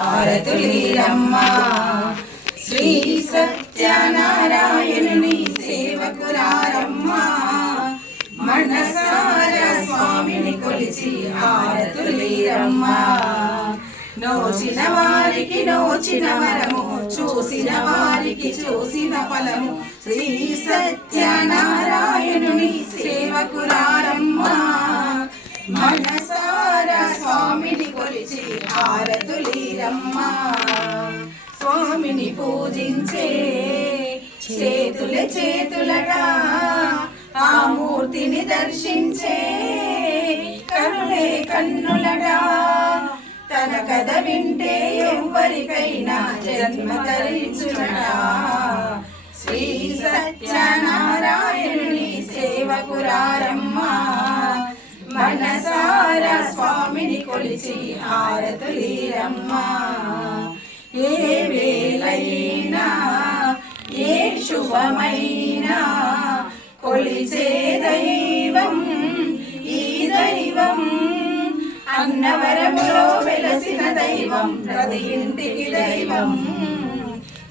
హారతులీరమ్మా శ్రీ సత్యనారాయణుని సేవకురారమ్మా మనసార స్వామిని కొలిచి హారతులీరమ్మా నోచిన వారికి నోచిన వరము చూసిన వారికి చూసిన ఫలము శ్రీ సత్యనారాయణుని సేవకురారమ్మా మనసార స్వామిని కొలిచి హారతులీరమ్మా స్వామిని పూజించే చేతులగా ఆ మూర్తిని దర్శించే కరుణే కన్నులగా తన కథ వింటే ఎవరికైనా జన్మ ధరించునడా శ్రీ సత్యనారాయణుని సేవకురారమ్మా మనసార స్వామిని కొలిచి హారతులీరమ్మా ఏ వేళైనా ఏ శుభమైనా కొలిచే దైవం ఈ దైవం అన్నవరములో వెలసిన దైవం ప్రతి ఇంటికి దైవం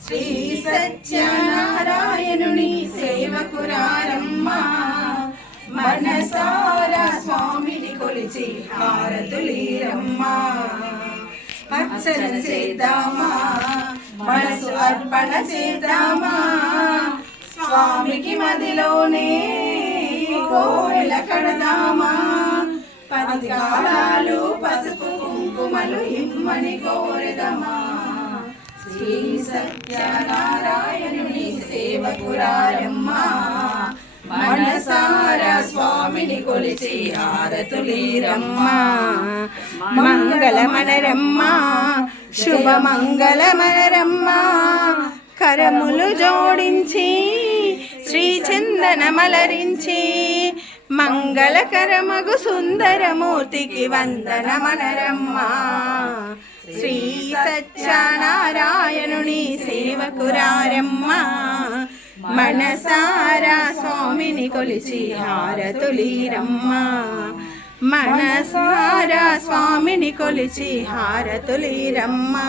శ్రీ సత్యనారాయణుని సేవకురారమ్మా మనసార స్వామిని కొలిచి హారతులీరమ్మా అర్చన చేద్దామా మనసు అర్పణ చేద్దామా స్వామికి మదిలోనే కోవెల కడదామా పది కాలాలు పసుపు కుంకుమలు ఇమ్మని కోరెదమా శ్రీ సత్యనారాయణుని సేవకురారమ్మా మనసార స్వామిని కొలిచి హారతులీరమ్మా మంగళమనరమ్మా శుభమంగళమనరమ్మా కరములు జోడించి శ్రీ చందనమలరించి మంగళకరమగు సుందరమూర్తికి వందనమనరమ్మా శ్రీ సత్యనారాయణుని సేవకురారమ్మా మనసార స్వామిని కొలిచి హారతులీరమ్మా మనసార స్వామిని కొలిచి హారతులీరమ్మా.